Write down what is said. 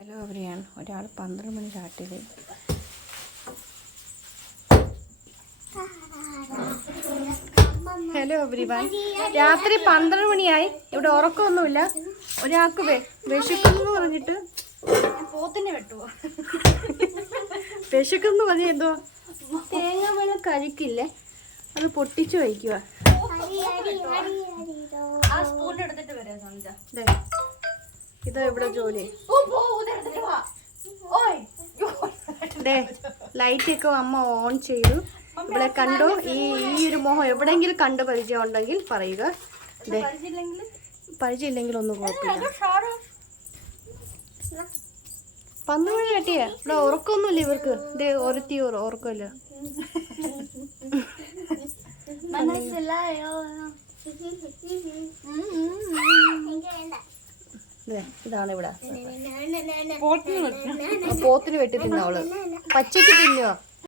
Hello everyone, ഒരാൾ 12 മണി start ചെയ്ത്. Hello everyone, രാത്രി 12 മണിയായി. ഇവിടെ ഉറക്കമൊന്നുമില്ല. ഒരാൾക്ക് വിശക്കുന്നു പറഞ്ഞിട്ട് പോത്തിനെ വെട്ടുവോ? വിശക്കുന്നു പറഞ്ഞ എന്തോ തേങ്ങ വെള്ളം കഴിക്കില്ലേ, അത് പൊട്ടിച്ചു വയ്ക്കുക. ഇത് എവിടെ ജോലി? ലൈറ്റ് ഒക്കെ അമ്മ ഓൺ ചെയ്തു. ഇവിടെ കണ്ടോ, ഈ ഒരു മോഹം എവിടെയെങ്കിലും കണ്ട് പരിചയം ഉണ്ടെങ്കിൽ പറയുക. പരിചയമില്ലെങ്കിൽ ഒന്നും കുഴപ്പമില്ല. 12 മണി കെട്ടിയ ഇവിടെ ഉറക്കമൊന്നുമില്ല ഇവർക്ക്. ഇതേ ഒരുത്തി ഉറക്കമില്ല. ഇതാണ് ഇവിടെ. പോത്തിന് വെട്ടി തിന്നവള്. പച്ചക്ക് തിന്നുവോ?